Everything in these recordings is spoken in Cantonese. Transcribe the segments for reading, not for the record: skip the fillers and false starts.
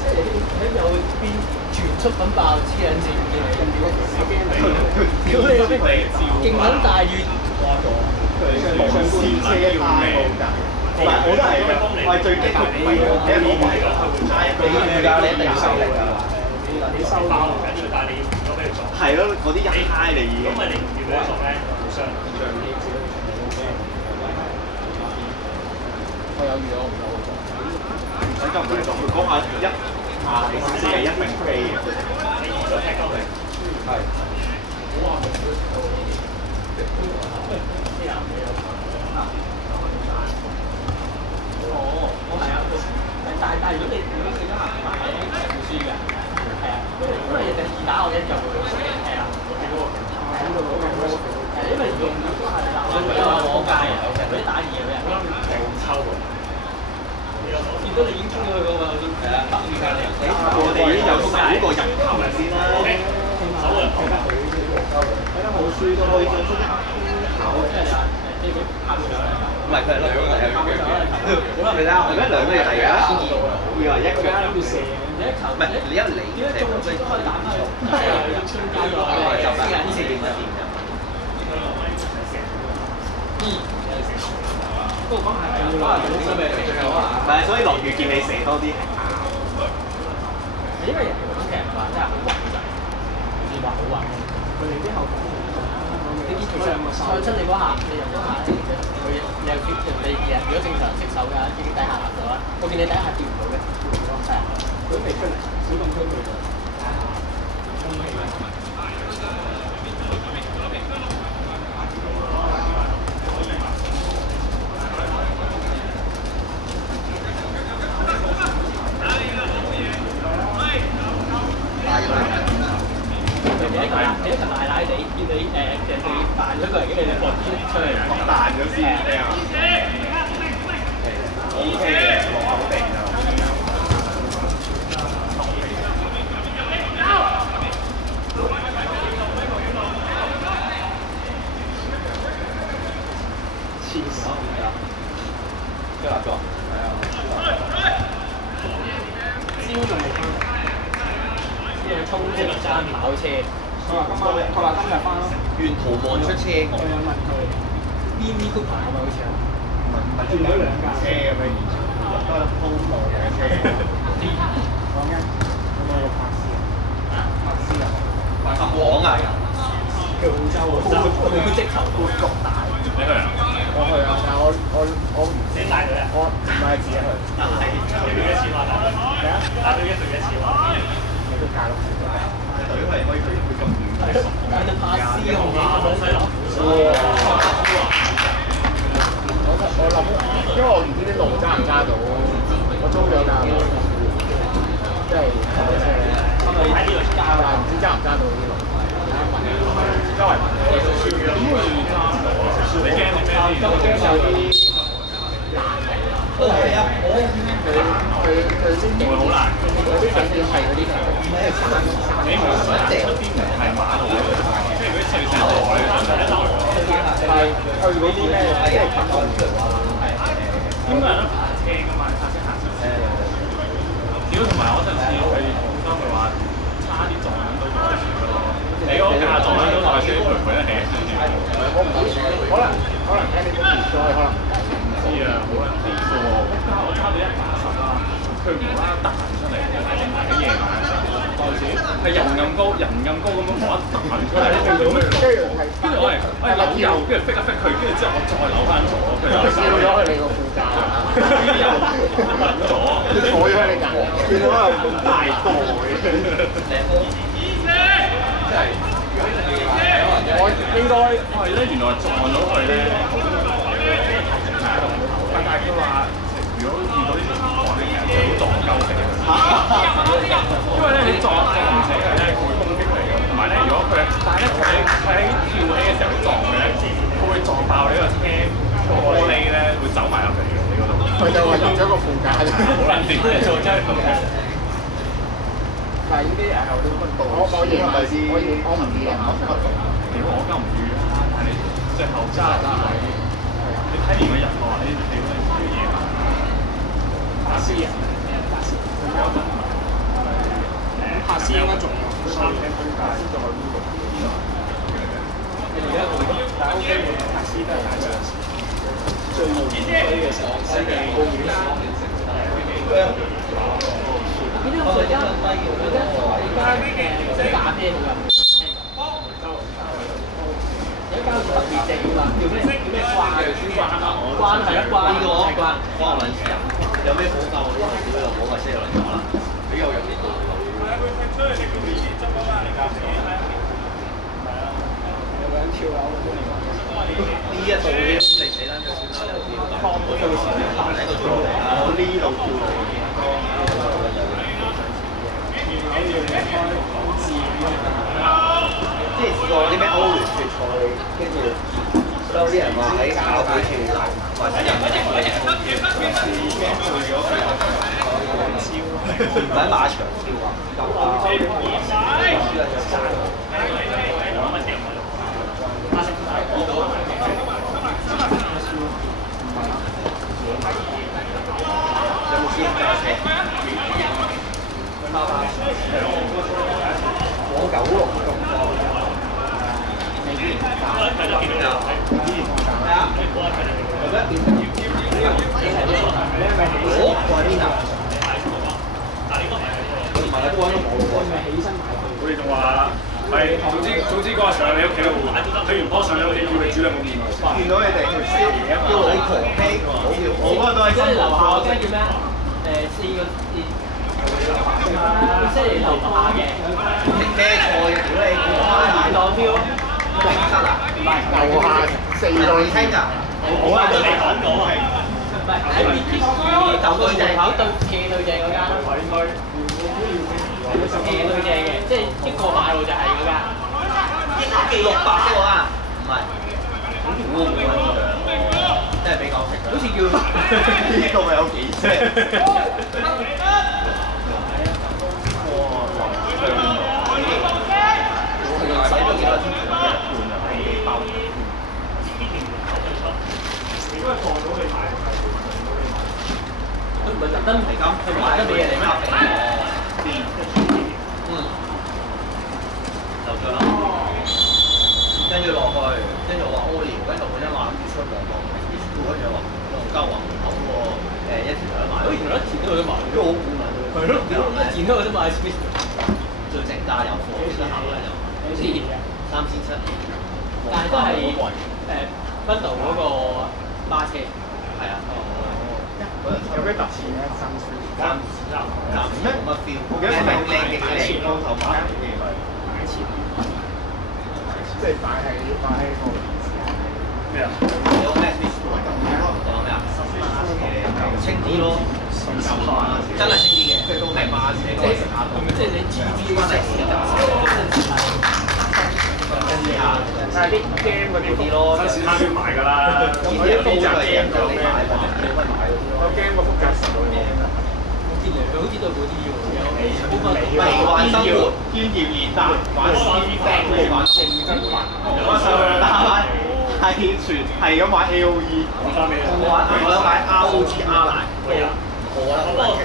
即係喺有邊全速咁爆黐緊線嘅，屌你個逼，勁撚大雨，無線車胎冇㗎。唔係，我都係㗎，我係最驚佢唔係我幾攞埋㗎，你㗎，你一定要收嚟㗎。你收包唔緊要，但係你要如果俾佢撞。係咯，嗰啲一嗨你已經。咁咪你唔要俾佢撞咧，互相。我有預咗，我唔有撞。唔使急唔使撞，佢嗰下你先係一定飛嘅。你預咗踢鳩佢。係。我係啊，但係如果你而家行埋咧，會輸㗎。係啊，因為人哋二打我一就會係啊。係因為用咗都係啦，我界啊，其實嗰啲打二嘅人勁抽喎。見到你已經衝咗去嗰個北面隔離，我哋已經有手過入球先啦。手啊！睇得好輸都可以進出一口。即係基本拍上嚟。唔係佢係兩個嚟嘅，你睇下，係咩兩個嚟㗎？以為一個諗住射，你一球唔係你一嚟點解中咗都可以打翻去？係啊，要穿加咗，就黐緊線嘅。不過講係要攞人哋唔係，所以落雨見你射多啲係啱。因為人哋嗰種劇唔係真係好穩陣，唔知話好穩。佢哋啲後防你見佢上親你嗰下，你入嗰下咧，其實佢你又見人哋嘅，如果正常識手㗎，已經底下立咗啦。我見你底下跌唔到嘅，係啊，佢未出嚟，小禁區未到。你一球大大地，見你人哋彈咗過嚟，跟住你放出嚟，彈咗先咩啊？O K 嘅，落口地就。黐線啊！即係立咗，係啊。招仲未翻，即係衝即係揸跑車。佢話今日翻咯。沿途望出車我。我有問佢邊個牌啊嘛？好似係。唔係轉咗兩架車咁樣，都係鋪路嘅車。講緊有冇個拍師啊？拍師啊？拍黃啊！佢澳洲啊，佢直頭半局大。你去啊？我去啊，但係我唔你帶隊啊？我唔係自己去。但係佢一次話帶隊。係啊，帶隊一次話。你都戒六次嘅。隊係可以佢咁遠。但係拍師用嘢咁樣咯。我諗，因為我唔知啲路揸唔揸到，我租咗架，即係跑車，但係唔知揸唔揸到啲路。周圍問點會揸唔到啊？你驚咩先？驚有啲難嚟。係啊，佢先會好難。有啲景點係嗰啲咩山，你唔想出啲唔係馬路，即係嗰啲碎石路咧，係去嗰啲咧，即係近岸應該係得爬車㗎嘛，爬車行上車。屌，同埋我陣時去澳洲咪話差啲撞到袋鼠咯。你嗰架撞到袋鼠賠唔賠得起？我唔知，可能聽你個電災，可能唔計。唔知啊，冇人知喎。我差到110啊！佢無啦啦彈出嚟，淨係喺夜晚嘅時候，袋鼠係人咁高咁樣無啦啦彈出嚟，跟住我係扭右，跟住揈一揈佢，跟住之後我再扭翻左，佢又跳咗去你個副駕，又甩咗，坐咗喺你隔離，見到有咁大袋嘅，真係我應該係咧，原來撞到佢咧，但係佢話如果遇到呢啲情況咧，其實最好撞鳩死佢，因為咧你撞唔死佢咧，佢會攻擊你嘅，同埋咧如果佢，但係咧佢喺跳起嘅時候撞佢咧，佢會撞爆你個車玻璃咧，會走埋入嚟嘅你嗰度。佢就話入咗個副駕，好難掂，做真係咁嘅。但係呢啲我都分到，我認係咪先？我唔知啊，屌我梗唔預啦，但係你最後揸得係，你睇完個人話你屌你啲嘢。巴士啊，巴士。應該仲3廳推介先再去 Google。你而家會，但係 OK 嘅，泰斯都係大上市。最後面推嘅時候，西嘅高面呢啲我而家咖啡好飲。有一間特別正㗎嘛，叫咩關係啊關呢個關撚事啊！有咩好教我呢個小老母咪車嚟咗啦，比較有啲多。係啊，佢踢出去你叫你執嗰間嚟㗎，係啊，有個人跳樓咁樣。呢一度啲嚟死撚咗算啦，我最時行喺度跳路，我呢度跳路即係試過啲咩歐聯決賽，跟住有啲人話喺教會跳樓，或者人哋唔喺馬場跳啊，有冇先揸車？我9龍咁多，未必係啊，係啊，我喺邊啊？唔係啊，都揾到我喎。咪起身買佢。佢哋仲話係總之嗰日上你屋企度睇完波上你屋企叫你煮兩個麵。見到你哋條燒嘢啊嘛，叫老婆希，我嗰個都係即係樓下嗰間叫咩啊？4個字。即係樓下嘅。食咩菜啊？屌你！大檔標。明得啊？唔係樓下4類廳啊！好啊，你講過係。唔係喺邊啲頭個門口對斜對正嗰間咯。應該斜對正嘅，即係一個馬路就係嗰間。600啫喎啊！唔係，好似冇印象喎，真係比較食。好似叫呢個咪有幾隻？哇！使咗幾多錢？一半啊，係幾包？應該放咗去買。都唔係特登係咁，係買得俾人哋咩？就咗啦，跟住落去，跟住我話屙尿，跟住我一話諗住出網網，跟住話用膠橫口喎，一條有得買。原來一條都有得買，因為我估買到。係咯，一條都有得買。最正價有貨，先得行啦又。3700，但係都係bundle 嗰個巴車。係啊。有咩特別咧？暫時冇乜 feel，我記得係靚極靚，光頭馬嚟嘅係。即係擺喺個咩啊？有咩 fish 講咩啊？清啲咯，真係清啲嘅，即係都係馬車嗰個食下度。即係你 GV 翻嚟但係啲 game 嗰啲咯，新鮮啱買㗎啦。呢啲係 game 就 game 就你買，你可以買嗰啲咯。個 game 個複雜程度嘅。佢好似都嗰啲喎，迷幻生活，堅業熱帶，玩 C 玩正真玩，打係全係咁玩 AOE，我有買 ROG 阿奶，我覺得好難嘅，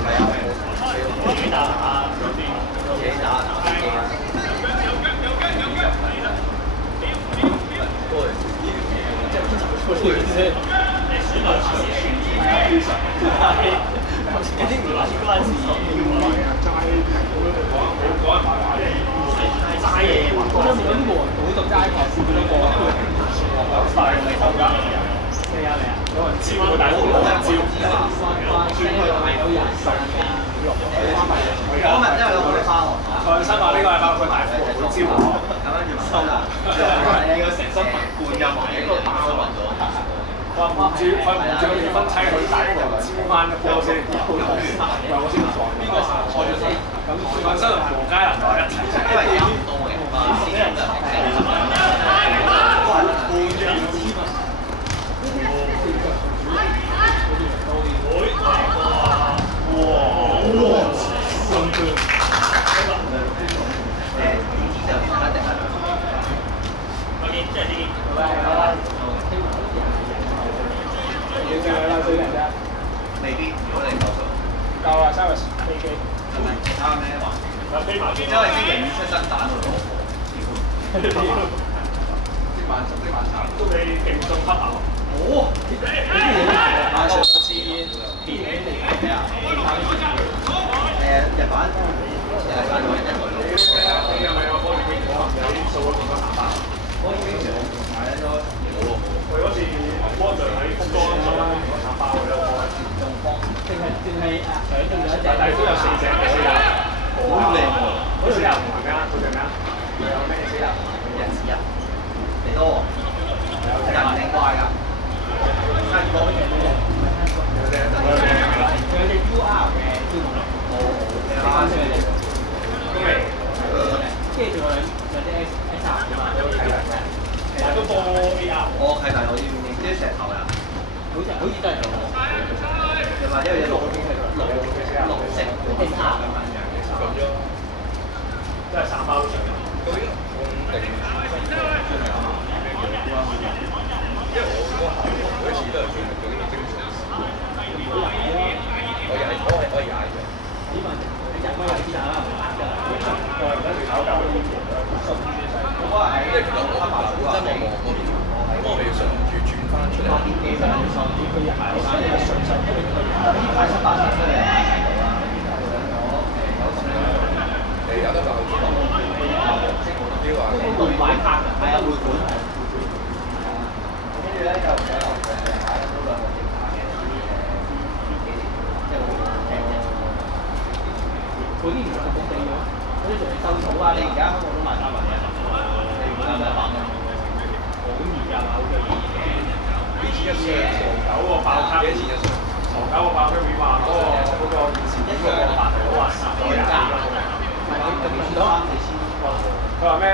係啊，自己打有啲唔係關事，齋嘢，我都冇啲冇人賭就齋球，試過一個，大你收㗎，咩啊你啊？有人招我大佬，有人招，轉去係有人上㗎，嗰日因為我哋翻學，上新話呢個禮拜佢大貨會招我，咁跟住收啦，你個成身粉罐入埋喺個包運咗。佢唔住結婚妻去大貨招翻一波先，喂我先唔撞，邊個錯咗先？咁本身同何家人就一齊，因為差唔多嘅，啲人就未必，如果你夠熟。揸個飛機，係咪其他咩話？飛埋先。因為星期五出新蛋喎。即晚茶。都你勁中黑牛。哦！買咗支電咩啊？日版。你係咪有科技經可能有啲數嗰邊個打包？我已經常買咗冇喎。我嗰次幫助喺福岡打包嘅我係仲放，淨係搶中咗一隻，但係都有4隻嘅死人，好靚喎！嗰死人唔係咩啊？嗰隻咩啊？有咩死人？人事人幾多喎？人定怪㗎？泰國嘅有隻 UR 嘅招募。哦，啱先嘅。都未。跟住仲有隻 S 㗎嘛？係啊，都多 AR。我係但係我要認即係石頭啊！好似都係有。又話因為有綠色 SR 咁樣樣嘅衫。即係散包上。究竟控定因為我嗰個校每一次都係做呢個精神時我係踩嘅。呢個你踩乜嘢啦？我係唔得條手教嗰啲嘢，我係即係其實我本身我邊我哋上住轉翻出嚟。有得爆住標啊！會買卡㗎，係啊，會館。跟住咧就上樓上下都兩個正價嘅即係好平嘅。嗰啲唔係本地嘅，嗰啲仲係收草啊！你而家香港都賣300嘢，你唔啱100蚊。好易啊，好嘅。呢次一上長久個爆卡，幾錢一箱？長久個爆卡會話嗰個以前嗰個白頭佬話10個廿幾。佢話咩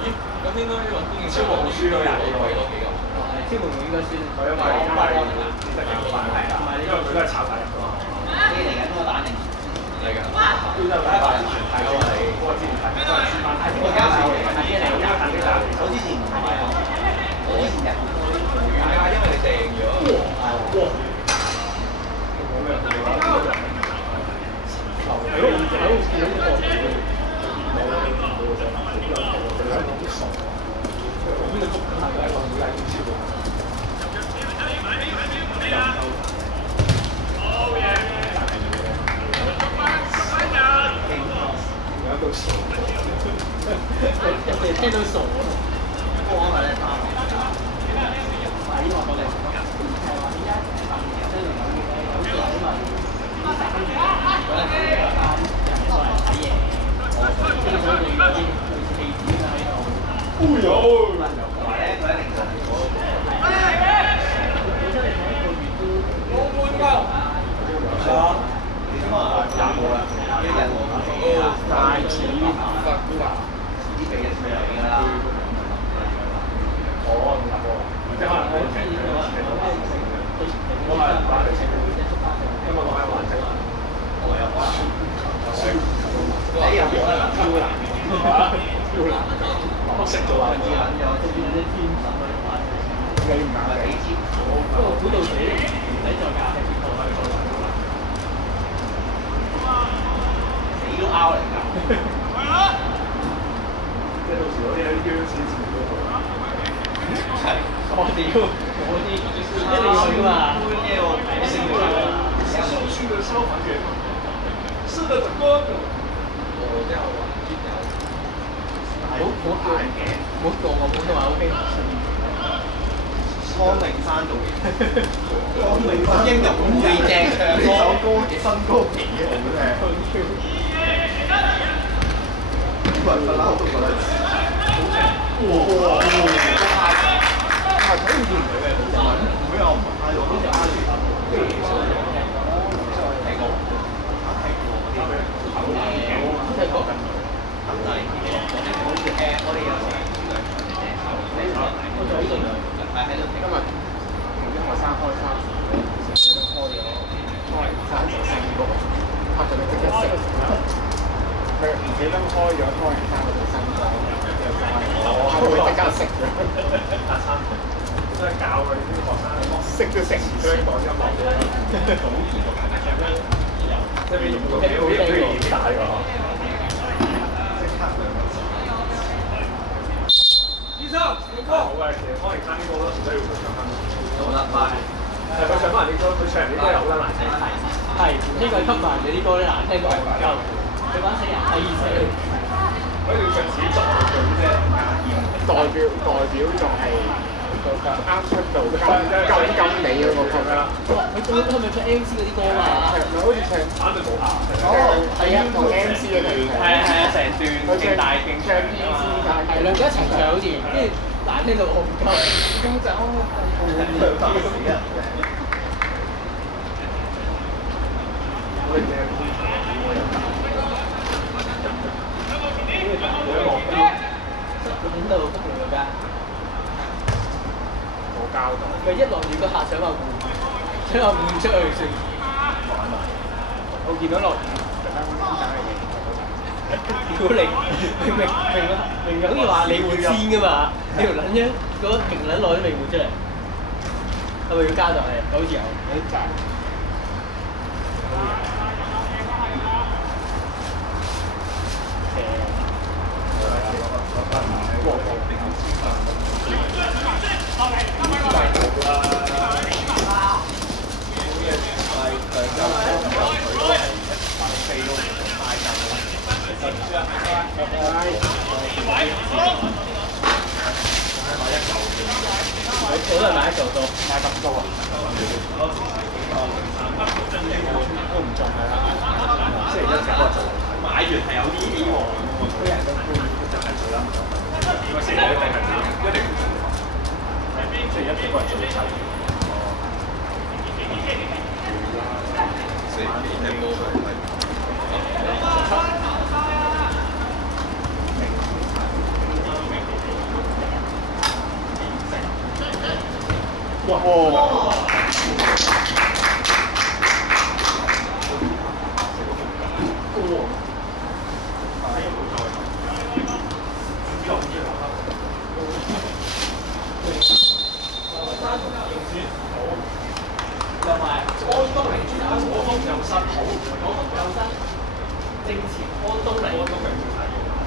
咦？咁應該揾供應超夢書都廿幾個幾多幾個？超夢應該算佢因為而家係其實幾快，因為佢都係炒大入㗎嘛。你嚟緊嗰個蛋定？係㗎。都有大把之前睇過係，我之前睇都係試翻睇。我而家係而家睇呢單，我之前唔係啊，我之前日原價因為你訂咗。哇！冇咩嘢啦。係咯，喺度見到個冇好傻，邊個捉緊係一個好大嘅超喎。有一個傻，有時聽到傻喎。光嘅咧，係呢個我哋係話點解即係有時因為嗰陣時有班人過嚟睇嘢，即係所以有啲類似戲子啊喺度。哦有。同埋咧，佢喺凌晨嗰個。本身嚟講一個月都冇半個。係啊。你咁啊，廿個啦，一日我大錢發估啊！呢幾日出嚟㗎啦。哦，廿個。即係可能我聽咗我係玩嚟食嘅，今日我係玩食。我有玩。你又冇得超難，係嘛？超難。我食咗啦。自撚咗，都變咗啲天神嗰啲玩。你唔硬幾錢？不過估到死，唔使再加，係結構可以做到。死都拗嚟㗎。即係到時嗰啲央視全部都做。係。我屌，嗰啲一定要去嘛。收書嘅收粉嘅，是的，大哥。我之後話邊有？好硬嘅，冇做過普通話 OK。康定山做嘅，康定山英雄背脊唱呢首歌嘅新歌幾好聽。不嬲都覺得好正。睇唔見佢嘅，唔會有唔係喎，呢隻阿聯，跟住其實我睇過，睇過嗰啲口語嘅，即係講緊等等好似我哋有時我做呢個係喺度，今日同啲學生開3時咧，成日都開3時4個，拍咗你即刻食。佢唔記得開咗3個就新咗，拍到你即刻食咗。即係教佢啲學生識都識唔識講音樂嘅，好易學。即係比較大㗎。醫生，好嘅，其實方力申呢個都需要佢上分。做得快。係佢上翻人啲歌，佢唱人啲歌又好撚難聽。係呢個吸埋人哋啲歌咧難聽過戇鳩，佢玩死人閪死。佢要唱自己作嘅啫，代表作係啱出道金你嗰個曲啦。佢係咪唱 MC 嗰啲歌啊？好似唱反對無效。哦，係啊，同 MC 嘅嚟。係啊，成段勁大勁唱 PC 係兩個一齊唱好似，跟住難聽到戇鳩。咁就點到福利嗰間？冇交到。佢一落雨個客想話換出去算。我見到落雨，特登揀嘅嘢。屌你！明好似話你換先㗎嘛？你條撚樣嗰勁撚耐都未換出嚟，係咪要加就係？好似有。我都係買一嚿多，買咁多啊！都唔中係啦，星期一食嗰陣買完係有呢啲喎，啲人都就係做啦。如果星期一定係一定唔中，星期一整個人做齊。四幾聽歌上係。哇！哦！又埋安東尼主打左風右身好，左風右身正前安東尼。